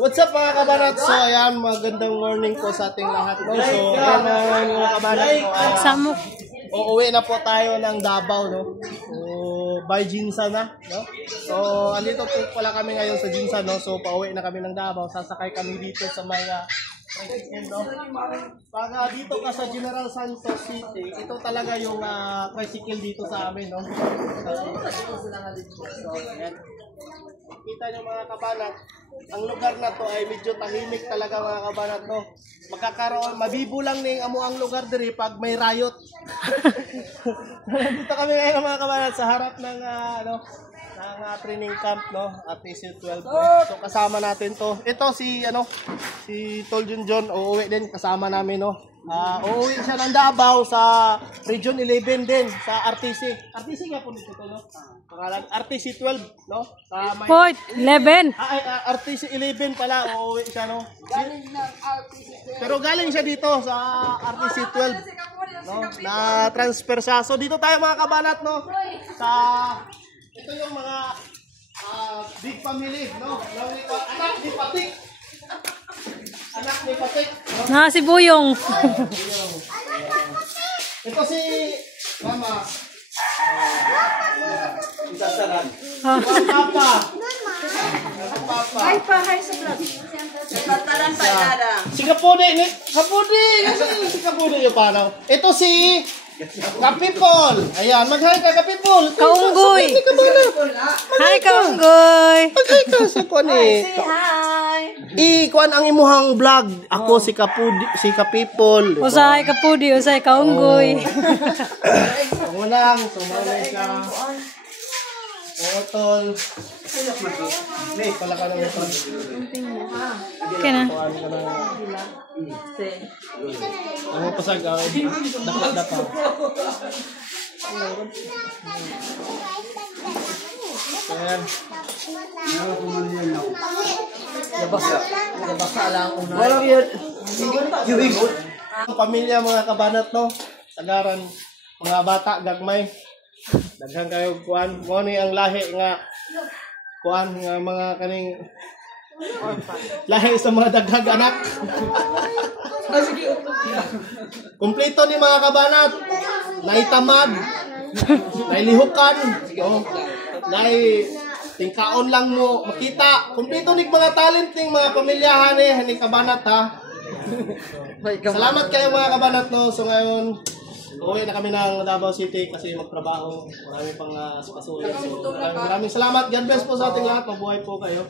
What's up mga kabanat? So ayan, magandang morning po sa ating lahat. No? So ayan mga kabanat ko. Uuwi na po tayo ng Davao. No? So by Jinsan na. No? So andito po pala kami ngayon sa Jinsan. No? So pauwi na kami ng Davao. Sasakay kami dito sa may tricycle. No? Pag dito ka sa General Santos City, ito talaga yung tricycle dito sa amin. No? So ayan. Kita nyo mga kabanat, ang lugar na to ay medyo tahimik talaga mga kabanat, no? Magkakaroon, mabibulang ning amo ang lugar diri pag may riot. Dito kami ngayon mga kabanat sa harap ng ng training camp, no? At PCU12. So kasama natin to. Ito si si Tol Junjon, uuwi din kasama namin, no? Uuwi siya ng Davao sa Region 11 din sa RTC. RTC nga po nito to, no? Pangalan RTC 12, no? Sa may Port 11. RTC 11 pala, uuwi siya, no? Galing ng RTC 12. Pero galing siya dito sa RTC 12. No? Na transfer siya. So dito tayo mga kabanat, no? Sa ito yung mga big family, no? Anak ni Patik. Anak ni Patik. Na si Buyong. Ito si Mama. Isasaran. Papa. Papa. Hi pa, hi sa vlog. Patalan pa dada. Si Kapudi, ni Kapudi. Si Kapudi yung panaw. Ito si Kapipol. Ayan, mag-hi ka Kapipol. Kaunggoy. Hi Kaunggoy. Mag-hi ka sa kuan eh. Hi. Kuan ang imuhang vlog. Ako si Kapudi, si Kapipol. Usay Kapudi, usay Kaunggoy. Ako lang, sumalay ka. Otol. Hindi, pala ka naman ito. Okay na. Kuan ka na. Ano pasag, dapat. Ayan. Nabasa lang una. Walang yan. Ang pamilya mga kabanat, no? Tagaran, mga bata, gagmay. Daghang kayo kuan. Mo ni ang lahi nga kuan nga mga kaning lahi sa mga daghang anak. Kumpleto ni mga kabanat. Naitamad. Nailihukan. Nai tingkaon lang mo makita. Kumpleto ni mga talent ning mga pamilyahan ni kabanat, ha. Salamat kayo mga kabanat, no. So ngayon uwi na kami ng Davao City kasi magtrabaho. Marami pang pasulit. So, maraming salamat. God bless po sa ating lahat. Mabuhay po kayo.